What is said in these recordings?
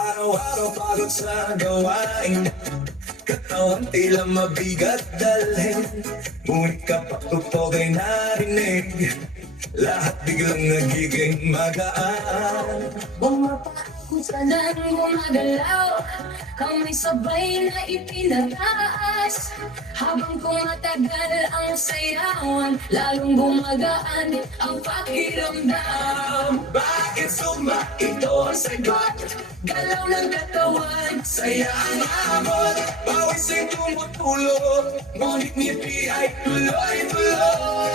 Araw-araw pagod sa gawain, katawan tila mabigat dalhin. Ngunit kapag tugtog ay narinig, lahat biglang nagiging magaan. Bumapakot sa nang gumagalaw, kamay sabay na ipinataas. Habang kumatagal ang sayawan, lalong gumagaan ang pakiramdam. Bakit sumba? Ito ang sagot. Galaw ng katawan, Saya ang abot, bawis ay tumutulog, ngunit ngiti ay tuloy-tuloy.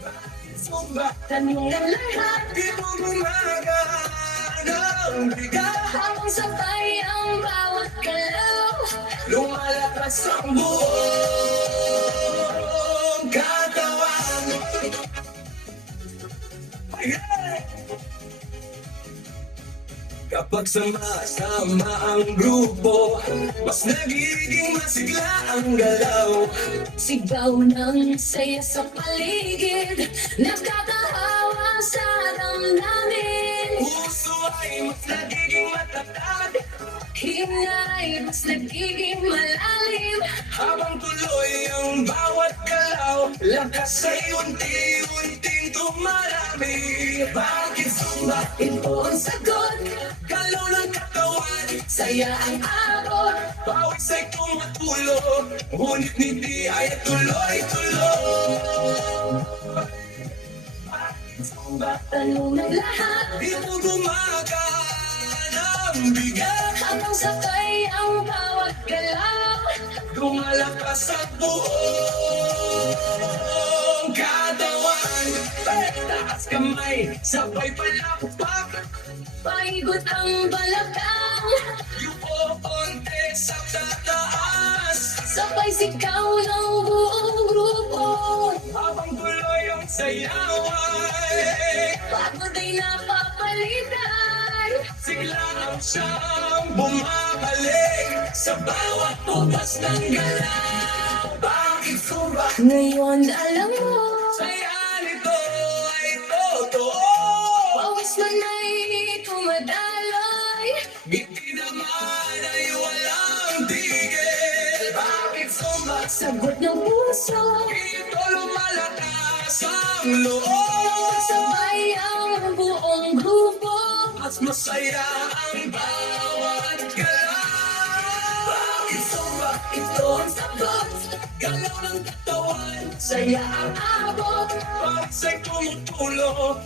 Bakit sumba? tanong ng lahat, Di mo gumagaan ang bigat. habang sabay ang bawat galaw. Lumalakas ang buong katawan. Ayan! Kapag sama-sama ang grupo, mas nagiging masigla ang galaw. Sigaw ng saya sa paligid, nakakahawa sa damdamin. Puso ay mas nagiging matatag, Hingay mas nagiging malalim. habang tuloy ang bawat galaw, lakas ay unti-unting tumarami. Bakit sumba? Ito ang sagot, Galaw ng katawan, saya ang abot. bawis ay tumutulog, ngunit ngiti ay tuloy-tuloy. Bakit sumba? Tanong ng lahat, Di mo gumagaan ang bigat. habang sabay ang bawat galaw. Lumalakas ang buong katawan. Taas kamay, sabay palakpak. Paikot ang balakang, Yuko konti sa tataas. sabay sigaw ng buong grupo. Habang tuloy ang sayaway, Pagod ay napapalitan, siglaan siyang bumabalik sa bawat bukas ng galaw. Bakit sumba? ngayon alam mo, Saya nito ay totoo. pawis man ay tumadaloy. Ngiti naman ay walang tigil. Bakit sumba? Sagot ng puso, Ito lumalakas ang loob. sabay ang buong grupo. Mas masaya ang bawat galaw. Bakit sumba? Ito ang sagot, Galaw ng katawan, saya ang abot. bawat ay tumutulog.